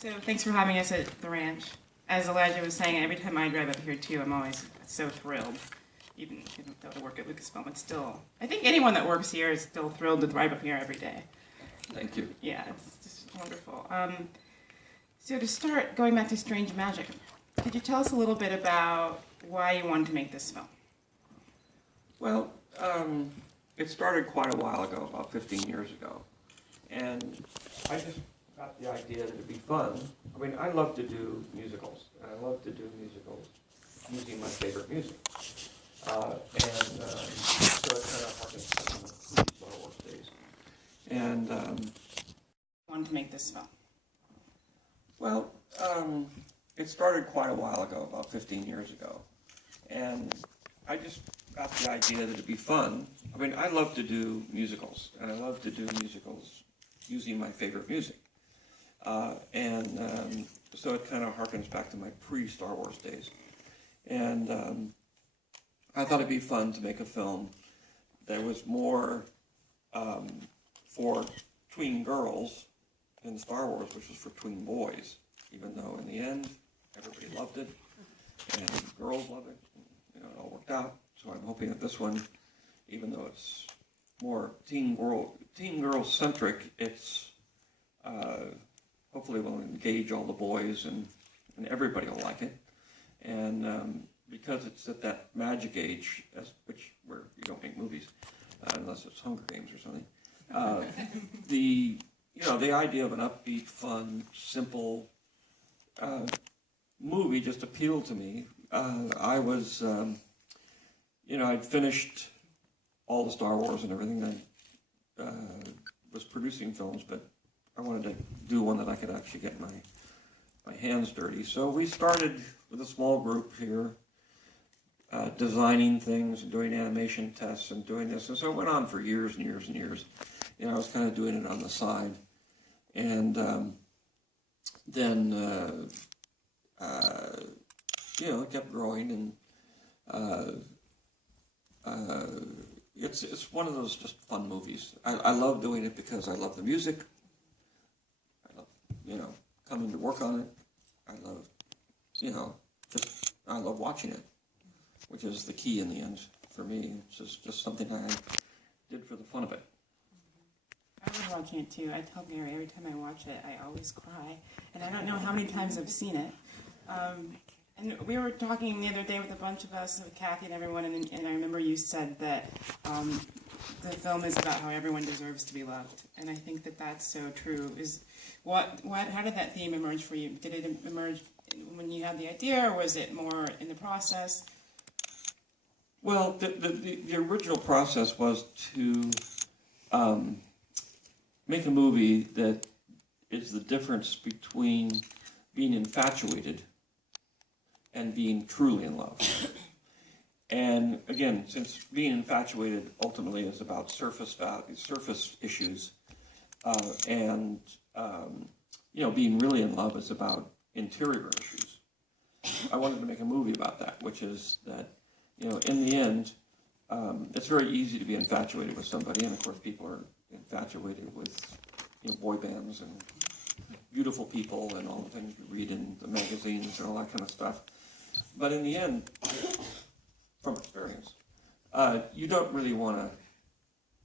So thanks for having us at the ranch. As Elijah was saying, every time I drive up here too, I'm always so thrilled. Even though I work at Lucasfilm, it's still, I think anyone that works here is still thrilled to drive up here every day. Thank you. Yeah, it's just wonderful. So to start, going back to Strange Magic, could you tell us a little bit about why you wanted to make this film? Well, it started quite a while ago, about 15 years ago. And I just got the idea that it'd be fun. I mean, I love to do musicals. And I love to do musicals using my favorite music. So it kind of harkens to my Star Wars days. And, Wanted to make this film. well, it started quite a while ago, about 15 years ago. And I just got the idea that it'd be fun. I mean, I love to do musicals, and I love to do musicals using my favorite music. So it kind of harkens back to my pre-Star Wars days. And I thought it'd be fun to make a film that was more for tween girls than Star Wars, which was for tween boys, even though in the end, everybody loved it, and girls love it. And, it all worked out. So I'm hoping that this one, even though it's more teen girl centric, it's hopefully will engage all the boys and everybody will like it. And because it's at that magic age, where you don't make movies unless it's Hunger Games or something, the idea of an upbeat, fun, simple movie just appealed to me. I was, I'd finished all the Star Wars and everything. I was producing films, but I wanted to do one that I could actually get my hands dirty. So we started with a small group here, designing things and doing animation tests and doing this. And so it went on for years and years and years. I was kind of doing it on the side. And then it kept growing, and it's one of those just fun movies. I love doing it because I love the music. I love, coming to work on it. I love, I love watching it, which is the key in the end for me. It's just something I did for the fun of it. I love watching it too. I tell Gary every time I watch it, I always cry, and I don't know how many times I've seen it. And we were talking the other day with a bunch of us, with Kathy and everyone, and I remember you said that the film is about how everyone deserves to be loved, and I think that that's so true. How did that theme emerge for you? Did it emerge when you had the idea, or was it more in the process? Well, the original process was to make a movie that is the difference between being infatuated and being truly in love. And again, since being infatuated ultimately is about surface issues, being really in love is about interior issues. I wanted to make a movie about that, which is that, in the end, it's very easy to be infatuated with somebody, and of course people are infatuated with boy bands and beautiful people and all the things you read in the magazines and all that kind of stuff. But in the end, from experience, you don't really want to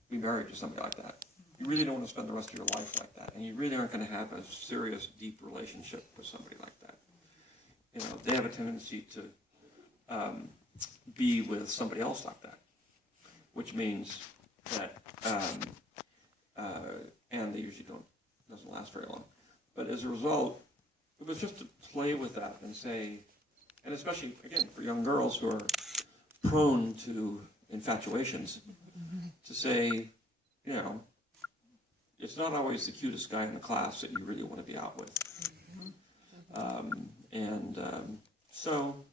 be married to somebody like that. You really don't want to spend the rest of your life like that, and you really aren't going to have a serious, deep relationship with somebody like that. They have a tendency to be with somebody else like that, which means that, and they usually doesn't last very long. But as a result, it was just to play with that and say, and especially, again, for young girls who are prone to infatuations, to say, it's not always the cutest guy in the class that you really want to be out with. So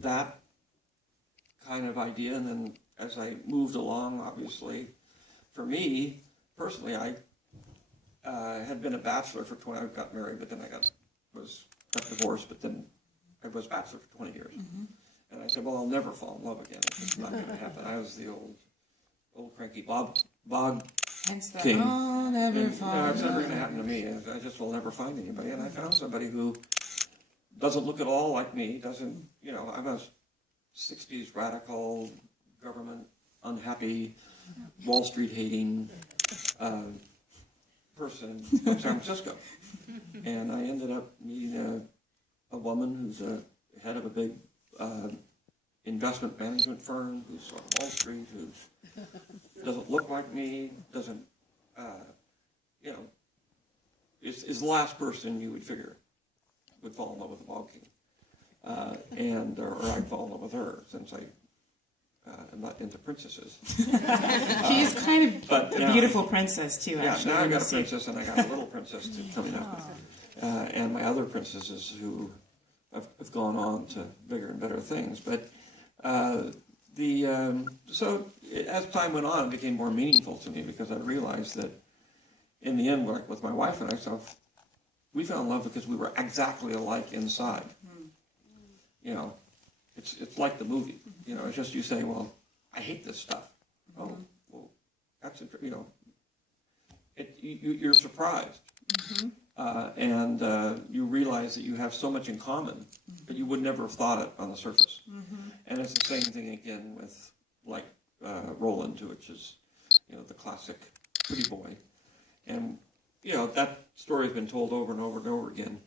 that kind of idea, and then as I moved along, obviously, for me, personally, I had been a bachelor for 20, I got married, but then I got divorced, but then I was bachelor for 20 years. Mm-hmm. And I said, well, I'll never fall in love again. It's just not going to happen. I was the old cranky bog Hence the king. I'll never fall. It's never going to happen to me. I just will never find anybody. And I found somebody who doesn't look at all like me, doesn't, I'm a 60s radical, government, unhappy, Wall Street hating person from San Francisco. And I ended up meeting a woman who's a head of a big investment management firm, who's on Wall Street, who doesn't look like me, doesn't, is the last person you would figure would fall in love with a ball king. Or I'd fall in love with her, since I'm not into princesses. She's kind of a beautiful princess, too, yeah, actually. now I got a princess, and I got a little princess coming up. And my other princesses who have gone on to bigger and better things. But so as time went on, it became more meaningful to me, because I realized that in the end, like with my wife and I, we fell in love because we were exactly alike inside. It's like the movie. It's just you say, well, I hate this stuff. Oh, well, that's you're surprised. And you realize that you have so much in common, but you would never have thought it on the surface. And it's the same thing again with, like, Roland, which is, the classic pretty boy. And, that story has been told over and over and over again.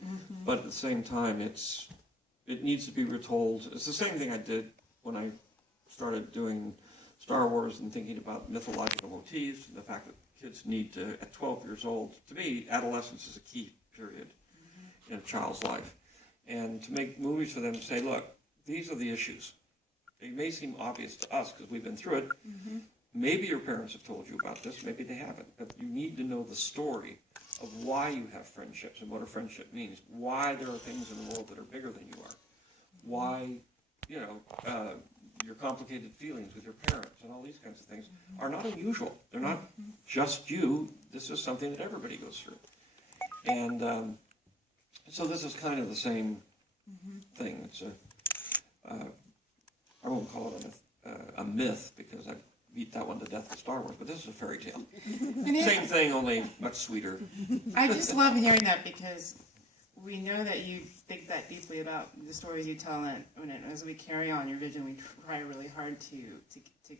But at the same time, it needs to be retold. It's the same thing I did when I started doing Star Wars and thinking about mythological motifs, and the fact that kids need to, at 12 years old, to me, adolescence is a key period in a child's life. And to make movies for them to say, look, these are the issues. They may seem obvious to us because we've been through it. Maybe your parents have told you about this, maybe they haven't. But you need to know the story of why you have friendships and what a friendship means. Why there are things in the world that are bigger than you are. Why, your complicated feelings with your parents and all these kinds of things are not unusual. They're not just you. This is something that everybody goes through. And so this is kind of the same thing. It's I won't call it a myth, because I beat that one to death with Star Wars, but this is a fairy tale. Same thing, only much sweeter. I just love hearing that, because we know that you think that deeply about the stories you tell, and as we carry on your vision, we try really hard to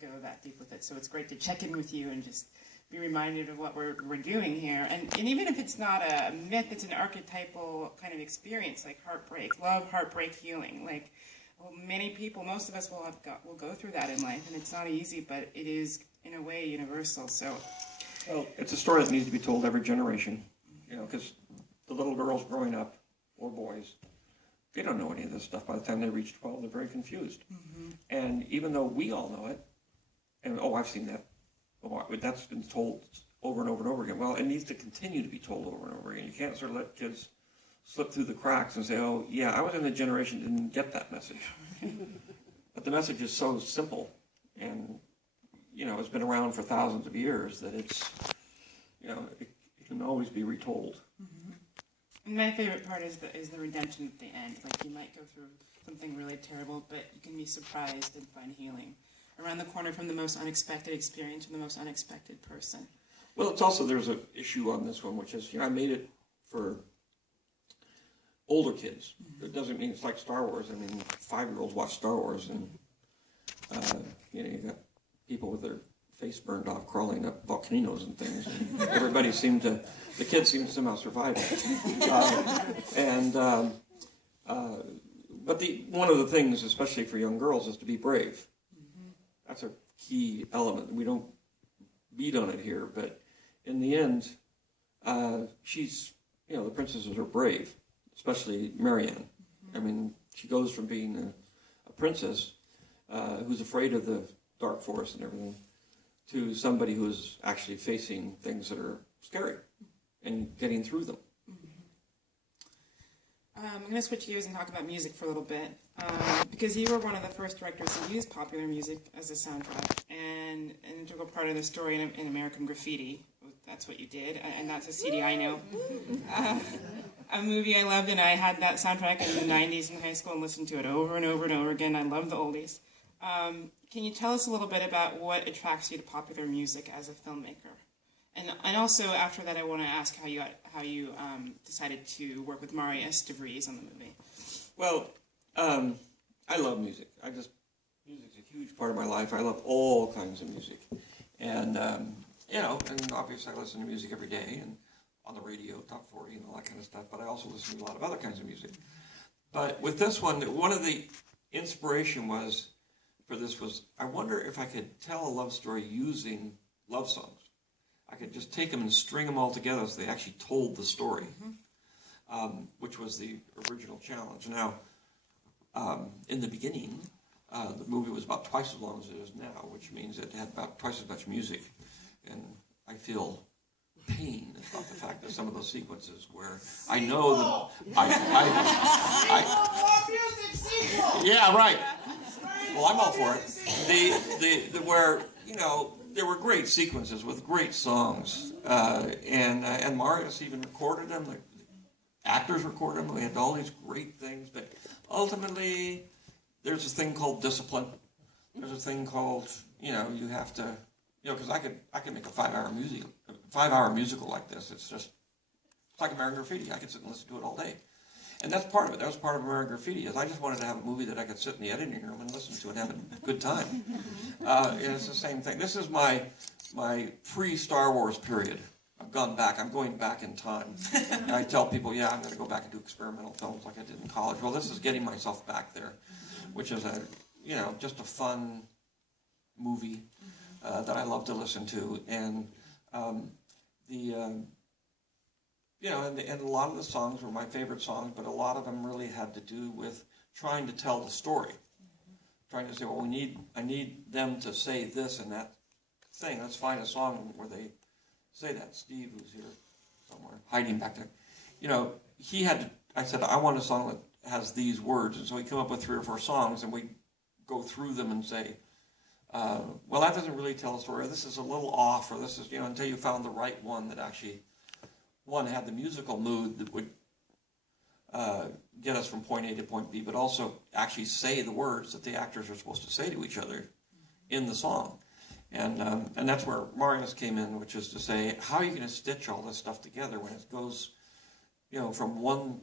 go that deep with it. So it's great to check in with you and just be reminded of what we're doing here. And even if it's not a myth, it's an archetypal kind of experience, like heartbreak, love, heartbreak, healing. Like, well, many people, most of us will go through that in life, and it's not easy, but it is, in a way, universal. So, well, it's a story that needs to be told every generation, because the little girls growing up, or boys, they don't know any of this stuff. By the time they reach 12, they're very confused. And even though we all know it, and, oh, I've seen that, that's been told over and over and over again. Well, it needs to continue to be told over and over again. You can't sort of let kids slip through the cracks and say, oh, yeah, I was in the generation that didn't get that message. But the message is so simple, and, it's been around for thousands of years, that it's, it can always be retold. My favorite part is the redemption at the end. Like, you might go through something really terrible, but you can be surprised and find healing around the corner from the most unexpected experience, from the most unexpected person. Well, it's also, there's an issue on this one, which is, I made it for older kids. It doesn't mean it's like Star Wars. I mean, 5-year-olds watch Star Wars, and you got people with their face burned off crawling up volcanoes and things. And the kids seem to somehow survive it. But one of the things, especially for young girls, is to be brave. That's a key element. We don't beat on it here, but in the end, she's, the princesses are brave. Especially Marianne. I mean, she goes from being a princess who's afraid of the dark forest and everything, to somebody who's actually facing things that are scary and getting through them. I'm going to switch gears and talk about music for a little bit, because you were one of the first directors to use popular music as a soundtrack, and an integral part of the story in American Graffiti. That's what you did, and that's a CD I know. A movie I loved, and I had that soundtrack in the 90s in high school and listened to it over and over and over again. I love the oldies. Can you tell us a little bit about what attracts you to popular music as a filmmaker? And also after that, I want to ask how you decided to work with Marius DeVries on the movie. Well, I love music. Music's a huge part of my life. I love all kinds of music, and and obviously I listen to music every day and on the radio, top 40, and all that kind of stuff. But I also listen to a lot of other kinds of music. But with this one of the inspiration for this was I wonder if I could tell a love story using love songs. I could just take them and string them all together so they actually told the story, which was the original challenge. Now, in the beginning, the movie was about twice as long as it is now, which means it had about twice as much music. And I feel pain about the fact that some of those sequences where I know that yeah, right. Well, I'm all for it. The where there were great sequences with great songs, and Marius even recorded them. The actors recorded them. We had all these great things, but ultimately, there's a thing called discipline. There's a thing called you have to because I could make a 5-hour musical like this. It's like American Graffiti. I could sit and listen to it all day. And that's part of it. That was part of American Graffiti. Is I just wanted to have a movie that I could sit in the editing room and listen to and have a good time. And it's the same thing. This is my pre-Star Wars period. I've gone back. I'm going back in time. And I tell people, I'm going to go back and do experimental films like I did in college. Well, this is getting myself back there, which is just a fun movie that I love to listen to, and and a lot of the songs were my favorite songs, but a lot of them really had to do with trying to tell the story. Trying to say, well, I need them to say this and that thing. Let's find a song where they say that. Steve, who's here somewhere, hiding back there, he had to, I said, I want a song that has these words, and so he came up with 3 or 4 songs, and we go through them and say, well, that doesn't really tell a story. This is a little off, or this is, until you found the right one that actually, one, had the musical mood that would get us from point A to point B, but also actually say the words that the actors are supposed to say to each other in the song. And that's where Marius came in, which is to say, how are you going to stitch all this stuff together when it goes, from one,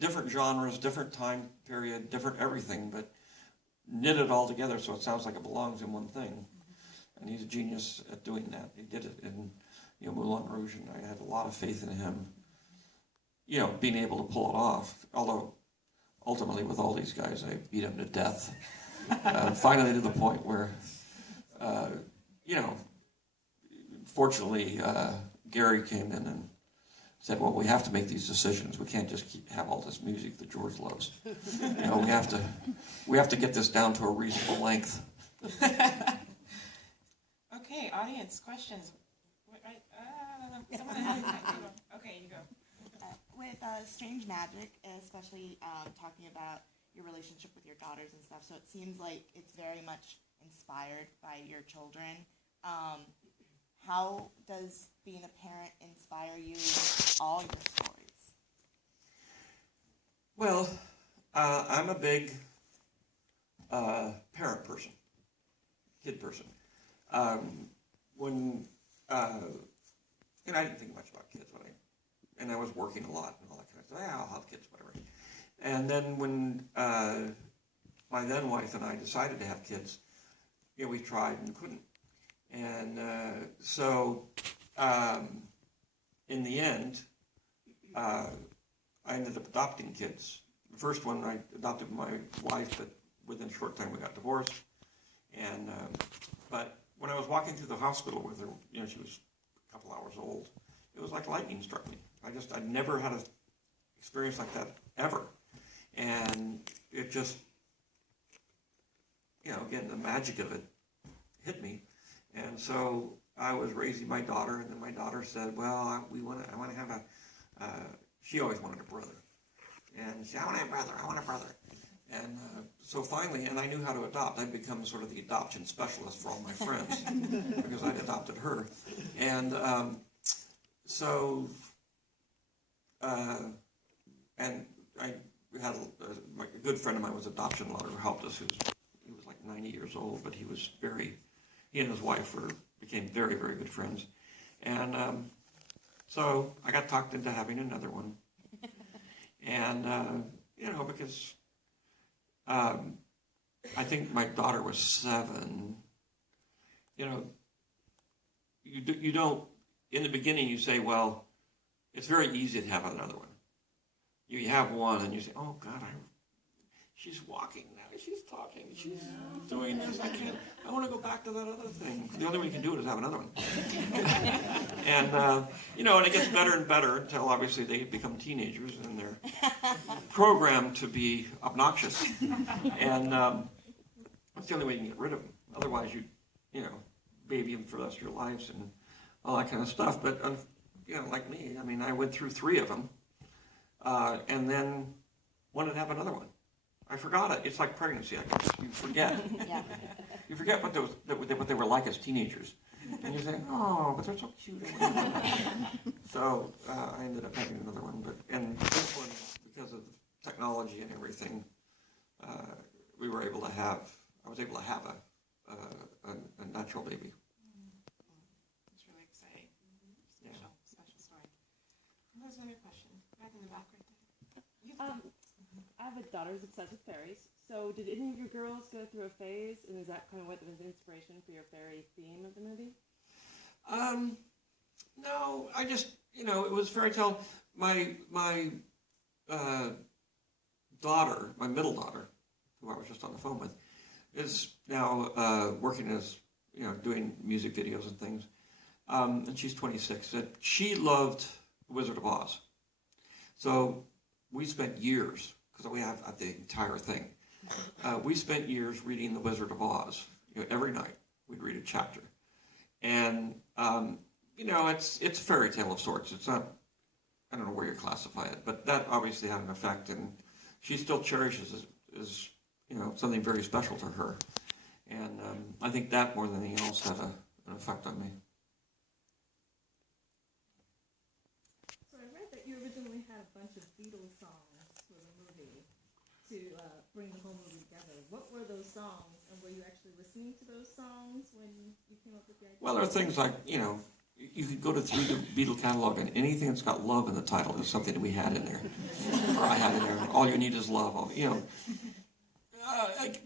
different genres, different time period, different everything, but knit it all together so it sounds like it belongs in one thing. And he's a genius at doing that. He did it in Moulin Rouge, and I had a lot of faith in him, being able to pull it off. Although, ultimately, with all these guys, I beat him to death. Finally to the point where, fortunately, Gary came in and said, well, we have to make these decisions. We can't just have all this music that George loves. We have to get this down to a reasonable length. Okay, audience questions. Okay, you go. With Strange Magic, especially talking about your relationship with your daughters and stuff, so it seems like it's very much inspired by your children. How does being a parent inspire you in all your stories? Well, I'm a big parent person, kid person. And I didn't think much about kids and I was working a lot and all that kind of stuff. I'll have kids, whatever. And then when my then wife and I decided to have kids, we tried and couldn't. And so in the end, I ended up adopting kids. The first one I adopted my wife, but within a short time we got divorced. And but when I was walking through the hospital with her, she was a couple hours old. It was like lightning struck me. I'd never had an experience like that ever. And it just, again, the magic of it hit me. And so I was raising my daughter, and then my daughter said, well, I want to have she always wanted a brother. And she said, I want a brother. And so finally, and I knew how to adopt. I'd become sort of the adoption specialist for all my friends because I'd adopted her. And and I had a good friend of mine was an adoption lawyer who helped us. He was like 90 years old, but he and his wife became very, very good friends. And so I got talked into having another one. And, because I think my daughter was 7. You don't, in the beginning you say, well, it's very easy to have another one. You have one and you say, oh God, she's walking now, she's talking, she's doing this, I want to go back to that other thing. The only way you can do it is have another one. And, and it gets better and better until obviously they become teenagers and they're programmed to be obnoxious. And that's the only way you can get rid of them. Otherwise baby them for the rest of your lives and all that kind of stuff. But, like me, I went through 3 of them and then wanted to have another one. I forgot it. It's like pregnancy, I guess. You forget. Yeah. You forget what they were like as teenagers. And you think, oh, but they're so cute. So I ended up having another one. And this one, because of technology and everything, I was able to have a natural baby. It's really exciting. Yeah. Special story. Who's another question? Back in the back right there. I have a daughter who's obsessed with fairies. So did any of your girls go through a phase, and is that kind of what was the inspiration for your fairy theme of the movie? No, I just, it was fairy tale. My daughter, my middle daughter, who I was just on the phone with, is now working as, doing music videos and things. And she's 26. And she loved Wizard of Oz. So we spent years, because we have the entire thing, we spent years reading The Wizard of Oz. Every night we'd read a chapter. And, it's a fairy tale of sorts. It's not, I don't know where you classify it, but that obviously had an effect, and she still cherishes it as something very special to her. And I think that more than anything else had an effect on me. So I read that you originally had a bunch of Beatles songs for the movie to bring the whole movie together. What were those songs, and were you actually listening to those songs when you came up with the idea? Well, there are things like, you could go through the Beatle catalog, and anything that's got love in the title is something that we had in there, or I had in there. All you need is love.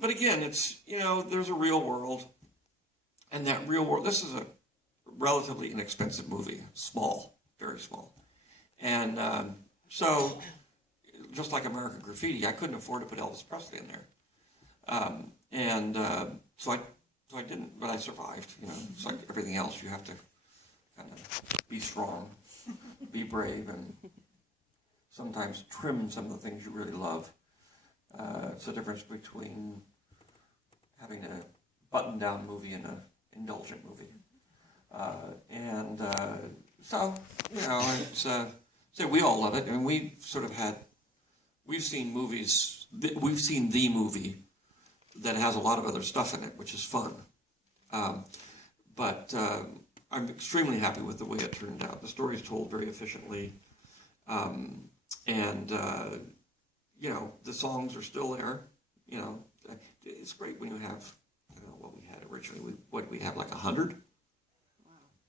But again, it's, there's a real world, and that real world, this is a relatively inexpensive movie, small, very small. And so, just like American Graffiti, I couldn't afford to put Elvis Presley in there. So I didn't, but I survived. It's like everything else, you have to kind of be strong, be brave, and sometimes trim some of the things you really love. It's the difference between having a button-down movie and an indulgent movie. So, it's, say we all love it. We've seen movies, we've seen the movie that has a lot of other stuff in it, which is fun. But I'm extremely happy with the way it turned out. The story is told very efficiently. The songs are still there. It's great when you have, I don't know what we had originally. We have like 100?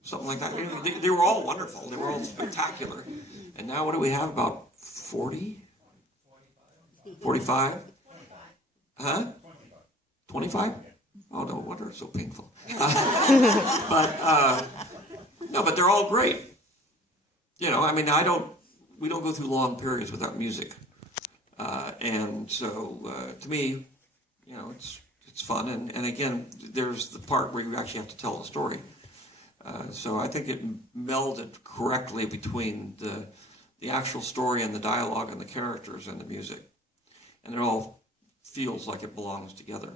Something like that. They were all wonderful. They were all spectacular. And now what do we have? About 40? 45? Huh? 25? Oh, no wonder it's so painful. But they're all great. We don't go through long periods without music. To me, it's fun. And again, there's the part where you actually have to tell the story. So I think it melded correctly between the actual story and the dialogue and the characters and the music. And it all feels like it belongs together,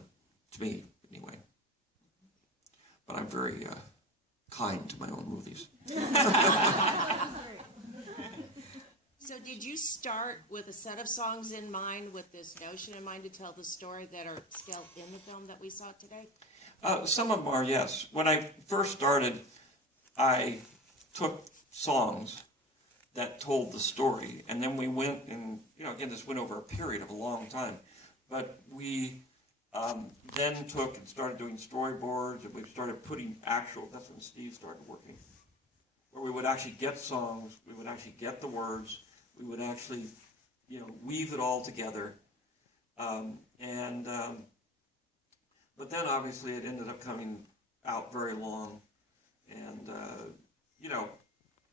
to me, anyway. But I'm very kind to my own movies. So did you start with a set of songs in mind, with this notion in mind to tell the story that are still in the film that we saw today? Some of them are, yes. When I first started, I took songs that told the story, and then we went and, again, this went over a period of a long time, but we then took and started doing storyboards, and we started putting that's when Steve started working. where we would actually get songs, we would actually get the words, we would actually, weave it all together. But then obviously it ended up coming out very long, and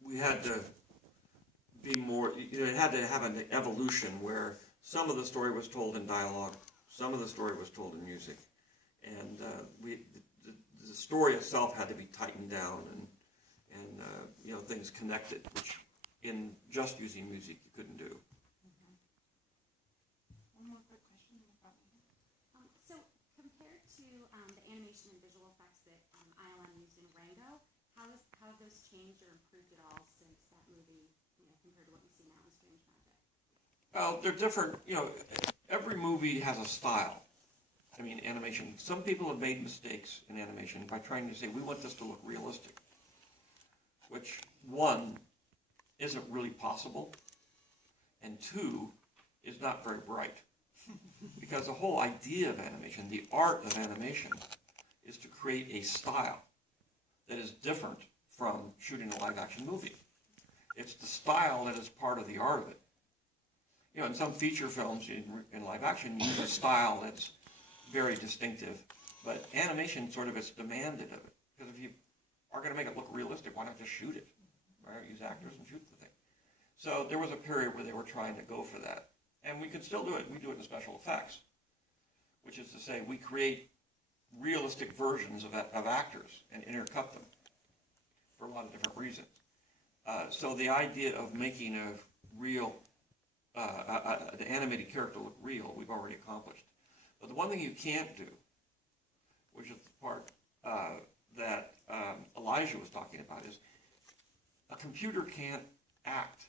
we had to be more, it had to have an evolution where some of the story was told in dialogue, some of the story was told in music, and the story itself had to be tightened down, and things connected, which in just using music you couldn't do. One more quick question. So compared to the animation and visual effects that ILM used in Rango, how have those changed or improved at all since that movie, compared to what you see now in Strange Magic? Well, they're different. Every movie has a style. I mean, animation. Some people have made mistakes in animation by trying to say, we want this to look realistic, which, one, isn't really possible, and two, is not very bright. Because the whole idea of animation, the art of animation, is to create a style that is different from shooting a live-action movie. It's the style that is part of the art of it. In some feature films in live action, you use a style that's very distinctive, but animation sort of is demanded of it. Because if you are going to make it look realistic, why not just shoot it? Why not use actors and shoot the thing? So there was a period where they were trying to go for that. And we can still do it. We do it in special effects, which is to say we create realistic versions of actors and intercut them for a lot of different reasons. So the idea of making a real, the animated character look real, we've already accomplished. But the one thing you can't do, which is the part that Elijah was talking about, is a computer can't act.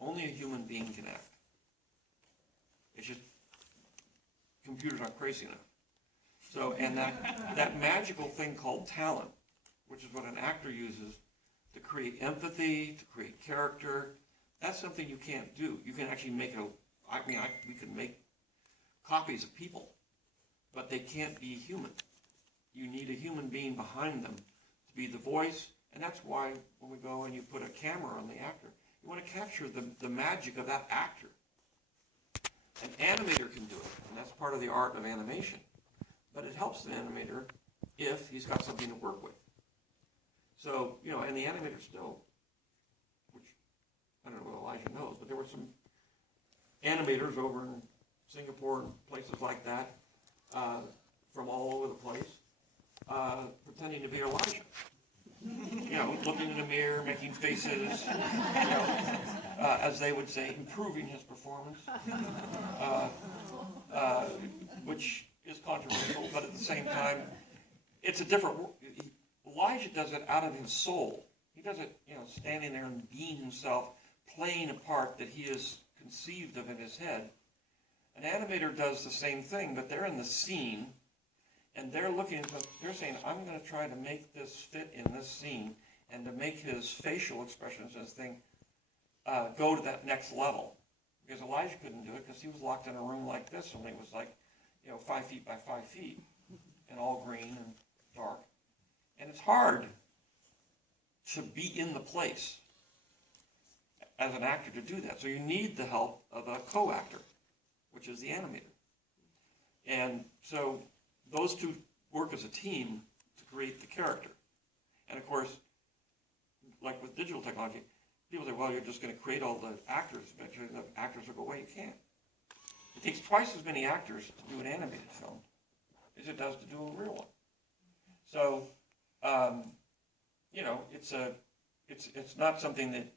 Only a human being can act. It's just computers aren't crazy enough. So, and that magical thing called talent, which is what an actor uses to create empathy, to create character, that's something you can't do. You can actually make we can make copies of people, but they can't be human. You need a human being behind them to be the voice, and that's why when we go and you put a camera on the actor, you want to capture the magic of that actor. An animator can do it, and that's part of the art of animation. But it helps an animator if he's got something to work with. So, and the animator still, which I don't know what Elijah knows, but there were some animators over in Singapore and places like that from all over the place pretending to be Elijah. Looking in the mirror, making faces, as they would say, improving his performance, which is controversial, but at the same time, it's a different. Elijah does it out of his soul. He does it, standing there and being himself, playing a part that he has conceived of in his head. An animator does the same thing, but they're in the scene, and they're saying, I'm going to try to make this fit in this scene, and to make his facial expressions, his thing, go to that next level. Because Elijah couldn't do it because he was locked in a room like this, only it was like, 5 feet by 5 feet, and all green and dark. And it's hard to be in the place as an actor to do that. So you need the help of a co-actor, which is the animator. And so those two work as a team to create the character. And of course, like with digital technology, people say, well, you're just going to create all the actors, eventually the actors will go away. You can't. It takes twice as many actors to do an animated film as it does to do a real one. So, it's not something that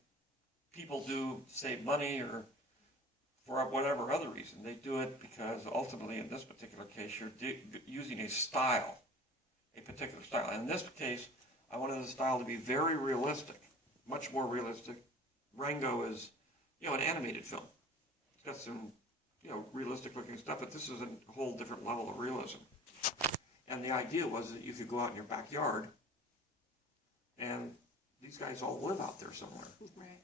people do to save money or for whatever other reason. They do it because ultimately, in this particular case, you're using a style, a particular style. And in this case, I wanted the style to be very realistic, much more realistic. Rango is, an animated film. It's got some, realistic looking stuff, but this is a whole different level of realism. And the idea was that you could go out in your backyard, and these guys all live out there somewhere. Right.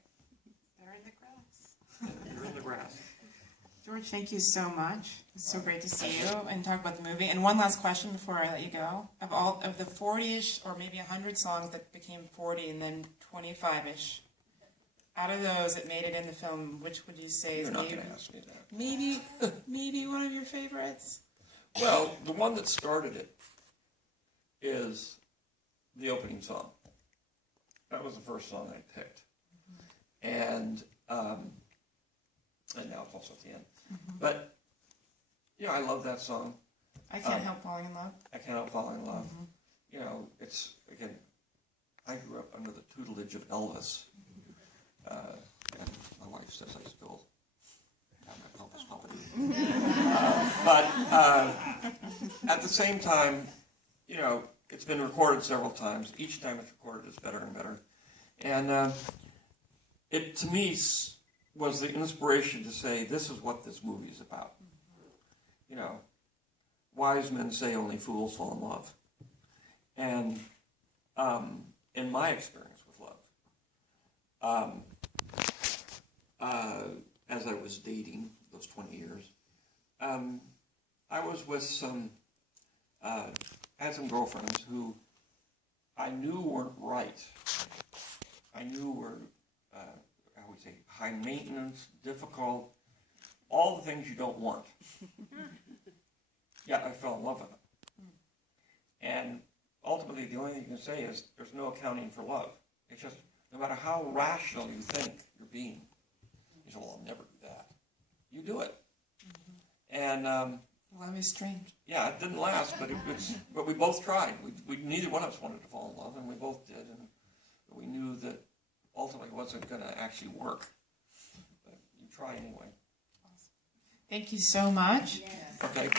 They're in the grass. They're in the grass. George, thank you so much. It's so great to see you and talk about the movie. And one last question before I let you go. Of the 40-ish or maybe 100 songs that became 40 and then 25-ish, out of those that made it in the film, which would you say is You're not maybe, going to ask me that. maybe one of your favorites? Well, the one that started it is the opening song. That was the first song I picked. And now it's also at the end. But, yeah, I love that song. I Can't Help Falling in Love. I Can't Help Falling in Love. You know, it's, again, I grew up under the tutelage of Elvis. And my wife says I still have my Elvis puppet. But at the same time, you know, it's been recorded several times. Each time it's recorded, it's better and better. And it, to me, was the inspiration to say, this is what this movie is about. You know, wise men say only fools fall in love. And in my experience with love, as I was dating those 20 years, I was with had some girlfriends who I knew weren't right. I knew were, how would we say, high maintenance, difficult, all the things you don't want. Yeah, I fell in love with them. And ultimately, the only thing you can say is there's no accounting for love. It's just, no matter how rational you think you're being, you say, well, I'll never do that. You do it. And Love is strange. yeah, it didn't last, but we both tried. We neither one of us wanted to fall in love, and we both did. And we knew that ultimately it wasn't going to actually work. But you try anyway. Thank you so much. Okay.